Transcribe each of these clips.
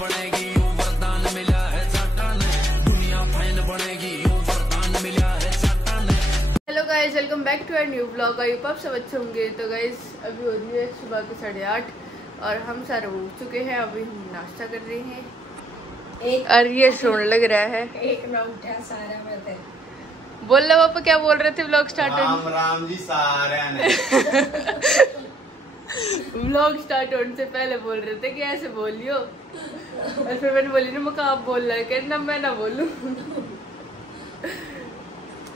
बनेगी यूं वरदान मिला है साटान, दुनिया फैन बनेगी यूं वरदान मिला है साटान। Hello guys, welcome back to our new blog. I hope आप सब अच्छे होंगे। तो गाइस अभी हो रही है सुबह के 8:30 और हम सारे उठ चुके हैं। अभी हम नाश्ता कर रहे हैं और ये सोने लग रहा है। एक ना उठा सारा में बोल रहे पापा, क्या बोल रहे थे व्लॉग स्टार्ट राम राम जी सारे ने व्लॉग स्टार्ट होने से पहले बोल रहे थे कि ऐसे बोलियो, और फिर मैंने बोली ना मका आप बोल रहे हैं ना, मैं ना बोलूं।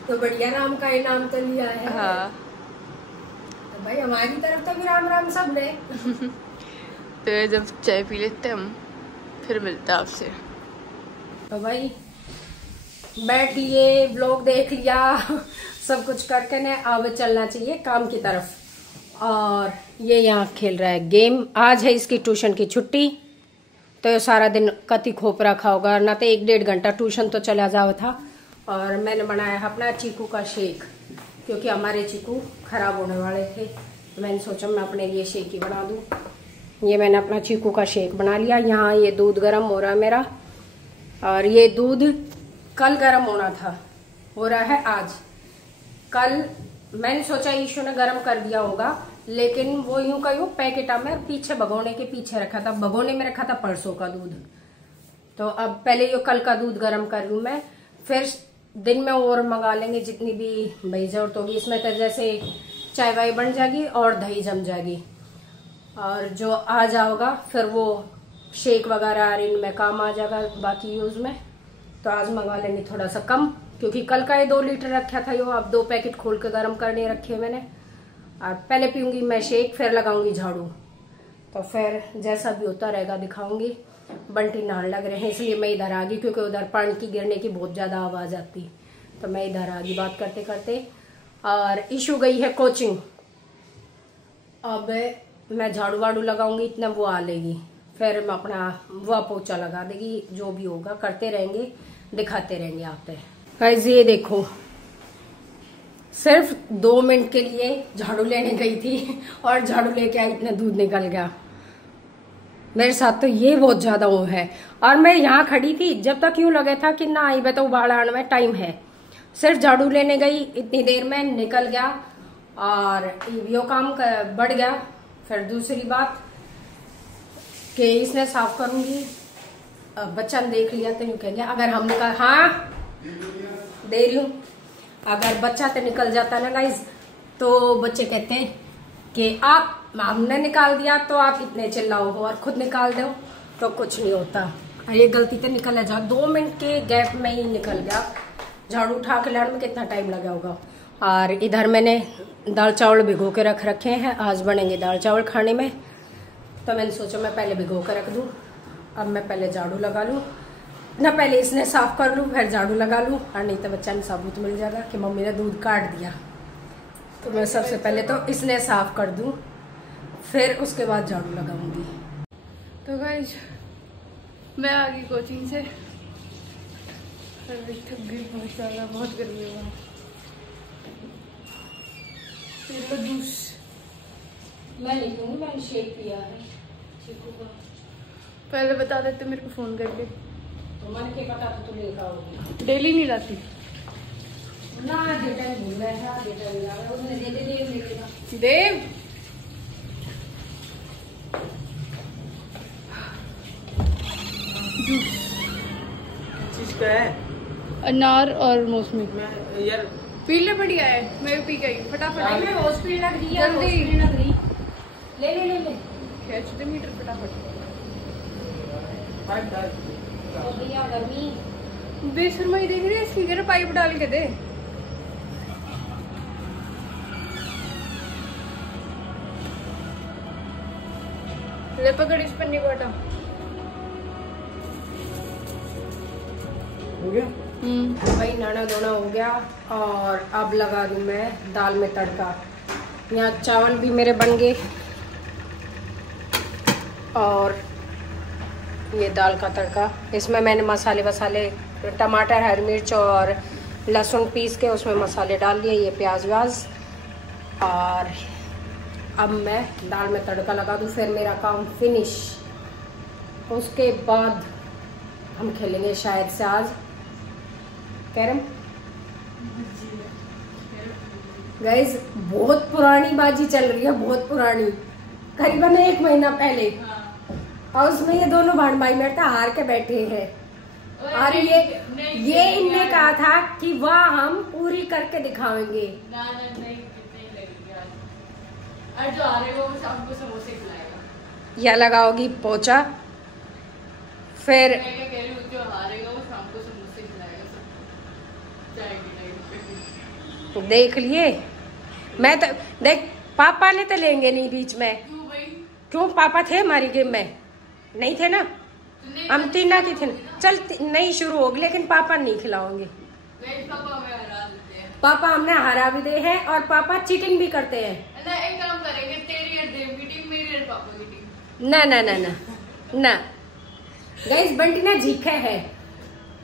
तो बढ़िया नाम का इनाम तो लिया है। हाँ तो भाई हमारी तरफ तो भी राम राम सब ने। तो जब चाय पी लेते हम, फिर मिलते हैं आपसे। तो भाई बैठ लिए, ब्लॉग देख लिया, सब कुछ करके ने अब चलना चाहिए काम की तरफ। और ये यहाँ खेल रहा है गेम। आज है इसकी ट्यूशन की छुट्टी, तो ये सारा दिन कति खोप रखा होगा ना, तो 1-1.5 घंटा ट्यूशन तो चला जाओ था। और मैंने बनाया अपना चीकू का शेक, क्योंकि हमारे चीकू खराब होने वाले थे। मैंने सोचा मैं अपने लिए शेक ही बना दूं। ये मैंने अपना चीकू का शेक बना लिया। यहाँ ये दूध गर्म हो रहा है मेरा, और ये दूध कल गर्म होना था, हो रहा है आज। कल मैंने सोचा ईशु ने गर्म कर दिया होगा, लेकिन वो यूं का यूं पैकेट में पीछे भगोने के पीछे रखा था, भगोने में रखा था परसों का दूध। तो अब पहले ये कल का दूध गर्म कर लूं मैं, फिर दिन में और मंगा लेंगे जितनी भी भाई जरूरत होगी। इसमें तो जैसे चाय वाय बन जाएगी और दही जम जाएगी, और जो आ जाओगा फिर वो शेक वगैरह इनमें काम आ जाएगा बाकी यूज में। तो आज मंगा लेंगे थोड़ा सा कम, क्योंकि कल का ये 2 लीटर रखा था यो, अब 2 पैकेट खोल के गर्म करने रखे मैंने। और पहले पीऊंगी मैं शेक, फिर लगाऊंगी झाड़ू। तो फिर जैसा भी होता रहेगा दिखाऊंगी। बंटी नहाने लग रहे हैं, इसलिए मैं इधर आ गई, क्योंकि उधर पानी की गिरने की बहुत ज्यादा आवाज आती। तो मैं इधर आ गई बात करते करते। और इशू गई है कोचिंग। अब मैं झाड़ू वाड़ू लगाऊंगी, इतना वो आ लेगी, फिर मैं अपना वह पोछा लगा देगी। जो भी होगा करते रहेंगे, दिखाते रहेंगे आप पे। गाइस ये देखो, सिर्फ 2 मिनट के लिए झाड़ू लेने गई थी और झाड़ू लेके आई, इतना दूध निकल गया मेरे साथ। तो ये बहुत ज्यादा वो है। और मैं यहाँ खड़ी थी जब तक यूं लगे था कि ना आई बे तो उबाल आने में टाइम है। सिर्फ झाड़ू लेने गई, इतनी देर में निकल गया और यो काम बढ़ गया। फिर दूसरी बात कि इसने साफ करूंगी, बच्चा ने देख लिया तो यूं कहेंगे अगर हम निकल, हाँ दे रही हूँ, अगर बच्चा तो निकल जाता ना गाइज, तो बच्चे कहते हैं कि आप हमने निकाल दिया तो आप इतने चिल्लाओ हो, और खुद निकाल दो तो कुछ नहीं होता। ये गलती तो निकल जाओ, 2 मिनट के गैप में ही निकल गया। झाड़ू उठा के लाने में कितना टाइम लगा होगा। और इधर मैंने दाल चावल भिगो के रख रखे हैं, आज बनेंगे दाल चावल खाने में। तो मैंने सोचा मैं पहले भिगो के रख दूं। अब मैं पहले झाड़ू लगा लूं ना, पहले इसने साफ कर लूं फिर झाड़ू लगा लूं, और नहीं तो बच्चा ने सबूत मिल जाएगा कि मम्मी ने दूध काट दिया। तो मैं सबसे पहले तो इसने साफ कर दूं, फिर उसके बाद झाड़ू लगाऊंगी। तो गाइस मैं आ गई कोचिंग से, थक गई माशाल्लाह, बहुत गर्मी हुआ। जूस मैं नहीं पीऊंगी, मैंने शेक पिया है चीकू का। पहले बता देते मेरे को फोन करके, तो मैंने क्या पता तो लेकर आओगी। डेली नहीं लाती ना, डेटा भूल गया था, डेटा नहीं आ रहा, उसने दे दे लेगा देव। जूस चीज का है, अनार और मौसमी मैं यार पी ले, बढ़िया है। मैं भी पी गई फटाफट। मैं हॉस्पिटल लग रही है, जल्दी। हॉस्पिटल लग रही, ले ले ले ले खींच दे मीटर फटाफट। भैया गर्मी बेशर्माई देख रही है इसकी, गिर पाइप डाल के दे। ले पकड़ इस पन्नी को हटा। हो गया। भाई नाना धोना हो गया, और अब लगा दूं मैं दाल में तड़का। यहाँ चावल भी मेरे बन गए, और ये दाल का तड़का। इसमें मैंने मसाले वसाले, टमाटर, हरी मिर्च और लहसुन पीस के उसमें मसाले डाल दिए, ये प्याज व्याज। और अब मैं दाल में तड़का लगा दूँ, फिर मेरा काम फिनिश। उसके बाद हम खेलेंगे शायद से आज कैरम। गाइस बहुत पुरानी बाजी चल रही है, बहुत पुरानी, करीबन 1 महीना पहले। और उसमें ये दोनों भाई मेरे तो हार के बैठे हैं। और ये इनने कहा था कि वह हम पूरी करके दिखाएंगे। जो हारेगा वो हमको समोसे खिलाएगा या लगाओगी पोचा, फिर मैं क्या कह रही हूँ, जो हारेगा वो शाम को समोसे खिलाएगा सब। देख लिए। मैं तो देख पापा ने तो लेंगे नहीं बीच में। क्यों भाई? क्यों? पापा थे हमारी गेम में? नहीं थे ना, हम तीना की थे। चल नहीं शुरू होगी, लेकिन पापा नहीं खिलाओगे। पापा हमें हरा देते हैं। पापा हमने हरा भी दे हैं और पापा चीटिंग भी करते हैं। ना एक काम करेंगे, तेरी और देव की टीम, मेरी और पापा की टीम। ना ना ना ना ना गाइस, बंटी ना जीखे है।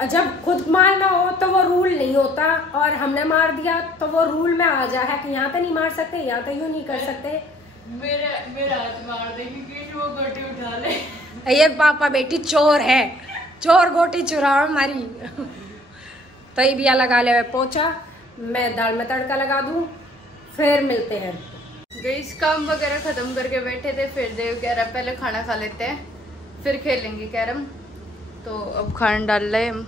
जब खुद मारना हो तो वो रूल नहीं होता, और हमने मार दिया तो वो रूल में आ जा है कि यहाँ तो नहीं मार सकते, यहाँ तो यूँ नहीं कर सकते। मेरा हाथ मार देगी कि वो गोटी उठा ले। ये पापा बेटी चोर है, चोर गोटी चुराओ हमारी। तो ये बिया लगा ले पोचा, मैं दाल में तड़का लगा दूं, फिर मिलते हैं। गाइस काम वगैरह खत्म करके बैठे थे, फिर देव कह रहा पहले खाना खा लेते हैं फिर खेलेंगे कैरम। तो अब खाना डाल रहे हम।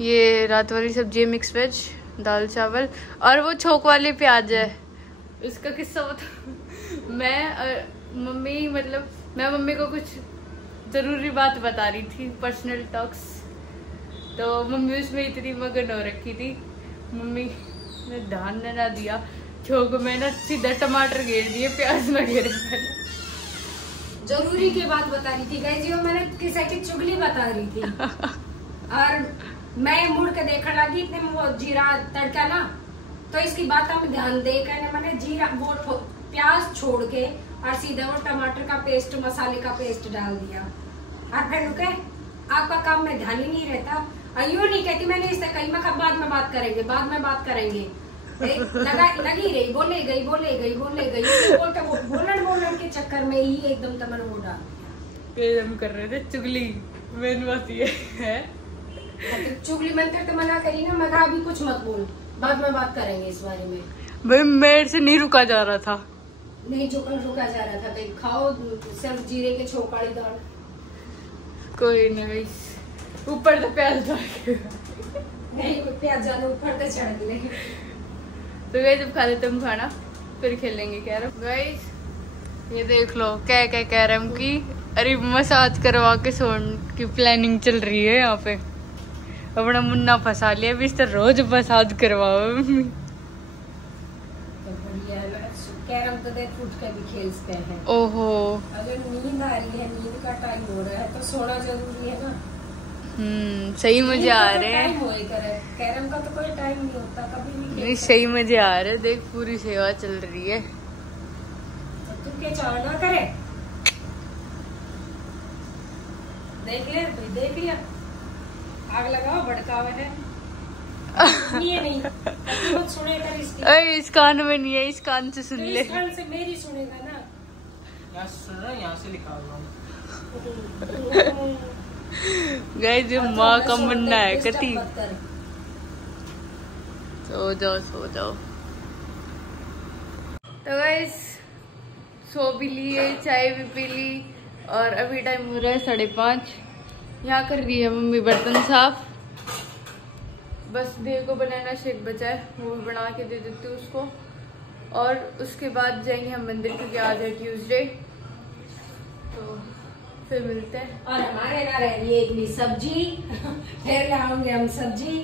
ये रात वाली सब्जी है, मिक्स वेज, दाल चावल, और वो छोक वाली प्याज है। इसका किस्सा बता। मैं मम्मी को कुछ जरूरी बात बता रही थी, पर्सनल टॉक्स। तो मम्मी उसमें इतनी मगन हो रखी थी, मम्मी ने ध्यान ना दिया, छोक में ना सीधा टमाटर घेर दिए, प्याज ना घेरे। जरूरी की बात बता रही थी गाइस, जो मैंने किसी की चुगली बता रही थी। और मैं मुड़ के देखने लगी, इतने वो जीरा तड़का ना, तो इसकी बात हम ध्यान दे कर मैंने जीरा वो प्याज छोड़ के और सीधा वो टमाटर का पेस्ट, मसाले का पेस्ट डाल दिया। और फिर रुके, आपका काम में ध्यान ही नहीं रहता। और यूँ नहीं कहती मैंने इससे कहीं मैं बाद में बात करेंगे, बाद में बात करेंगे, लगी रही, बोले गई बोलन के चक्कर में ही एकदम तमन वो डाल दिया। हम कर रहे थे चुगली, मेन बात ये है। तो चुगली मंत्र तो मना करी ना, मैं अभी कुछ मत बोल, बाद में बात करेंगे इस बारे में। भाई मेरे से नहीं रुका जा रहा था, नहीं रुका जा रहा था। कहीं खाओ सिर्फ जीरे के छोकाड़ी दाल। कोई नहीं, ऊपर तो प्याज नहीं, प्याज ज्यादा ऊपर तो चढ़ गए। तो गाइस जब खा लेते हम खाना, फिर खेलेंगे कैरम। गाइस ये देख लो क्या क्या कैरम की, अरे मसाज करवा के सोने की प्लानिंग चल रही है यहाँ पे। अपना मुन्ना फंसा लिया, बिस्तर रोज मसाज करवाओ। तो बढ़िया है, कैरम तो देख उठ के भी खेल सकते हैं। ओहो, अगर नींद आ रही है, नींद का टाइम हो रहा है, तो सोना जरूरी है ना। सही मजे आ रहे हैं। कैरम का तो कोई टाइम नहीं होता, कभी भी नहीं सही मजे आ रहे हैं। देख पूरी सेवा चल रही है। तो तू क्या चाह ना करे, देख ले भाई, देख लिया, आग लगाओ, भड़कावे है। ये नहीं मत सुनेगा इसकी। अरे इस कान में नहीं है, इस कान से सुन तो ले। इस कान से मेरी सुनेगा ना। यहाँ सुन रहा, यहाँ से लिखा हुआ। गाइस जो माँ का मुन्ना है कति। सो जाओ। तो गाइस सो भी लिए, चाय भी पी ली, और अभी टाइम हो रहा है 5:30। यहाँ कर रही है मम्मी बर्तन साफ। बस देव को बनाना शेक बचा है, वो भी बना के दे देती हूँ उसको। और उसके बाद जाएंगे हम मंदिर, क्योंकि आज है ट्यूसडे। तो फिर मिलते हैं। और हमारे ना रही एक भी सब्जी, फिर लाओगे हम सब्जी।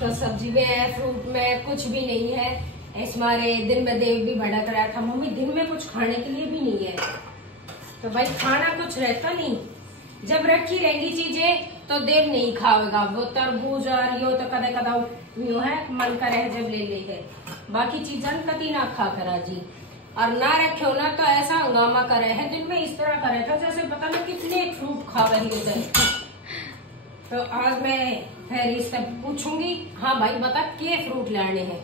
तो सब्जी में है, फ्रूट में कुछ भी नहीं है। इस मारे दिन में देव भी भड़क रहा था, मम्मी दिन में कुछ खाने के लिए भी नहीं है। तो भाई खाना कुछ रहता नहीं, जब रखी रहेंगी चीजें तो देव नहीं खाएगा। वो तरबूज आ रही हो तो कदे कदा यूं है मन का रह जब ले ले, बाकी चीजें कती ना खा करा जी। और ना रखे हो ना तो ऐसा हंगामा करे है, दिन में इस तरह करे था जैसे पता ना कितने फ्रूट खा रही है। तो आज मैं फिर इससे पूछूंगी, हाँ भाई बता के फ्रूट लाने हैं,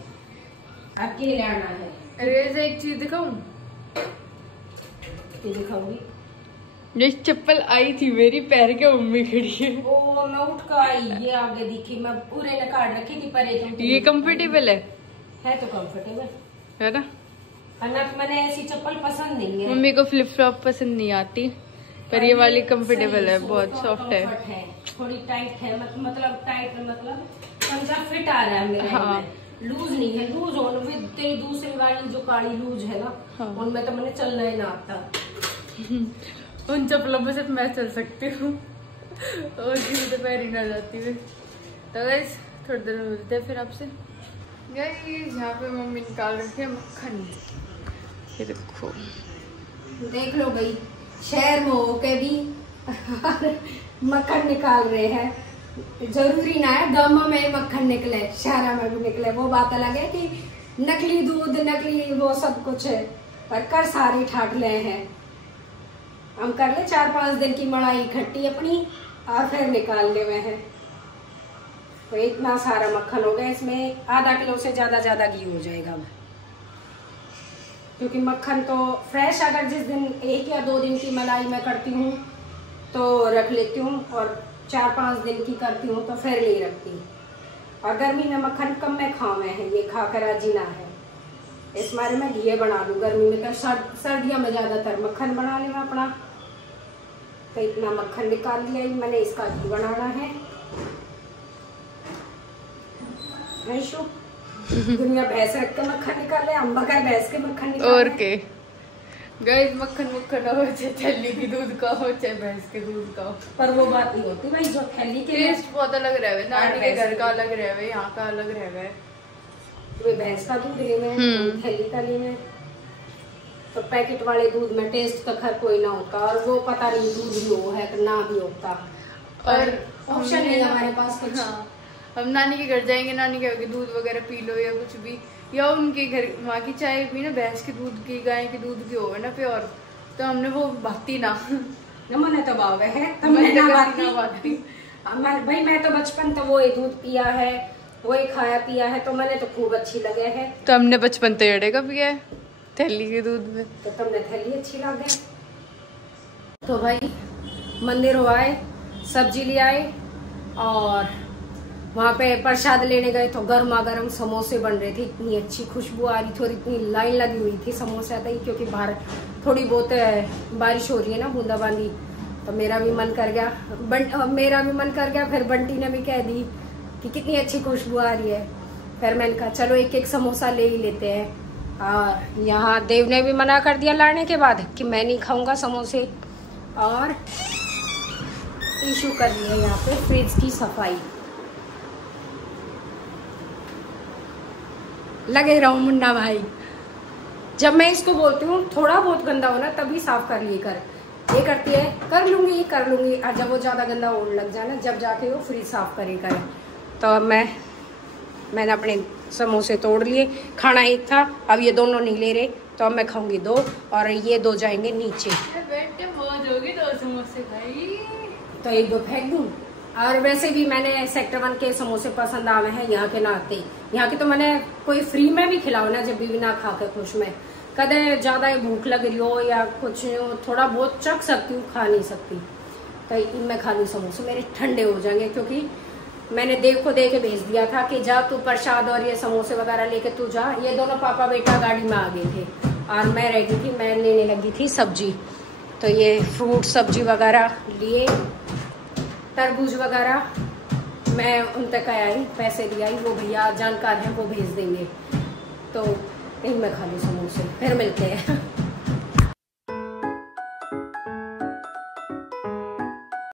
अब के लाना है। अरे एक चीज दिखाऊं, के दिखाऊंगी। ये चप्पल आई थी मेरी, पैर के मम्मी खड़ी है। ओ मैं उठ कर आई, ये आगे दिखी, मैं पूरे ने काट रखी थी पर ये कंफर्टेबल है तो कंफर्टेबल है ना। अनक मैंने ऐसी चप्पल पसंद नहीं है। मम्मी को फ्लिप फ्लॉप पसंद नहीं आती, पर ये वाली कंफर्टेबल है, बहुत सॉफ्ट है। थोड़ी टाइट है, मतलब टाइट मतलब पंजा फिट आ रहा है मेरे। हाँ। लूज नहीं है, लूज होने में तेरी दूसरी वाली जो काली लूज है ना, हाँ। उनमें तो मैंने चलना ही ना आता। उन चप्पलों में सिर्फ मैं चल सकती हूँ और किसी तो पैर ही ना जाती है। तो गाइस थोड़ी देर में मिलते हैं फिर आपसे। गाइस यहाँ पे मम्मी निकाल रखी है मक्खन, ये देखो, देख लो भाई, शहर में होके भी मक्खन निकाल रहे हैं। जरूरी ना है गाँव में मक्खन निकले, शहर में भी निकले, वो बात अलग है कि नकली दूध नकली वो सब कुछ है, पर कर सारे ठाक ले हैं। हम कर ले 4-5 दिन की मड़ाई इकट्ठी अपनी और फिर निकाल ले हुए हैं। तो इतना सारा मक्खन हो गया, इसमें आधा किलो से ज्यादा घी हो जाएगा, क्योंकि मक्खन तो फ्रेश अगर जिस दिन 1 या 2 दिन की मलाई मैं करती हूँ तो रख लेती हूँ, और 4-5 दिन की करती हूँ तो फिर नहीं रखती। और गर्मी में मक्खन कम में खावे हैं, ये खाकर जीना है, इस बारे में घी बना लूँ। गर्मी में तो सर्दियों में ज्यादातर मक्खन बना लेना अपना। तो इतना मक्खन निकाल लिया, मैंने इसका घी बनाना है। दुनिया भैंस रख के मक्खन निकाले, हम बगैर भैंस के मक्खन निकाले। और के गाइस मक्खन हो चाहे थैली की दूध का हो चाहे भैंस के दूध का हो, पर वो बात नहीं होती भाई, जो थैली के टेस्ट बहुत अलग रहे, नानी के घर का अलग रहे, यहाँ का अलग रहे। भैंस का दूध ले में, थैली का ले में, तो पैकेट वाले दूध में टेस्ट तो खैर कोई ना होता, और वो पता नहीं दूध भी हो है कि ना भी होता, और ऑप्शन नहीं हमारे पास कुछ। हाँ, हम नानी के घर जाएंगे, नानी के दूध वगैरह पी लो या कुछ भी, या उनके घर वहाँ की चाय भी ना भैंस के दूध की, गाय के दूध की हो ना प्योर, तो हमने वो भाती ना मैंने तो बावे है, तुमने ना भाती। भाई मैं तो बचपन तो वो दूध पिया है, वही खाया पिया है, तो मैंने तो खूब अच्छी लगे है। तो हमने बचपन तो एड़े का पिया है थैली के दूध में, तो तुमने थैली अच्छी लगे। तो भाई मंदिर हो आए, सब्जी ले आए, और वहाँ पे प्रसाद लेने गए तो गर्मा गर्म समोसे बन रहे थे, इतनी अच्छी खुशबू आ रही थी और इतनी लाइन लगी हुई थी समोसे तक, क्योंकि बाहर थोड़ी बहुत बारिश हो रही है ना, बूंदाबांदी। तो मेरा भी मन कर गया, फिर बंटी ने भी कह दी कि कितनी अच्छी खुशबू आ रही है। फिर मैंने कहा चलो एक समोसा ले ही लेते हैं। और यहाँ देव ने भी मना कर दिया लाने के बाद कि मैं नहीं खाऊंगा समोसे, और इशू कर लिया यहाँ पे फ्रिज की सफाई। लगे रहो मुन्ना भाई, जब मैं इसको बोलती हूँ थोड़ा बहुत गंदा होना तभी साफ कर लिए कर, ये करती है कर लूंगी, और जब वो ज्यादा गंदा होने लग जाए ना, जब जाके वो फ्रिज साफ करे करे। तो अब मैंने अपने समोसे तोड़ लिए, खाना एक था, अब ये दोनों नहीं ले रहे, तो अब मैं खाऊंगी 2 और ये 2 जाएंगे नीचे। बेटे मौज होगी 2 समोसे खाई, तो 1-2 फेंक दूं। और वैसे भी मैंने सेक्टर 1 के समोसे पसंद आवे हैं, यहाँ के ना आते। यहाँ के तो मैंने कोई फ्री में भी खिलाओ ना, जब भी ना खा के खुश में, कदे ज्यादा भूख लग रही हो या कुछ थोड़ा बहुत चख सकती हूँ, खा नहीं सकती, तो इनमें खा लूँ समोसे, मेरे ठंडे हो जाएंगे। क्योंकि मैंने देव को दे के भेज दिया था कि जा तू प्रसाद और ये समोसे वगैरह लेके तू जा। ये दोनों पापा बेटा गाड़ी में आ गए थे और मैं रह गई थी, मैं लेने लगी थी सब्जी। तो ये फ्रूट सब्जी वगैरह लिए, तरबूज वगैरह मैं उन तक आई, पैसे दिया, वो भैया जानकार हैं वो भेज देंगे। तो इन में खा लूँ समोसे, फिर मिलते हैं।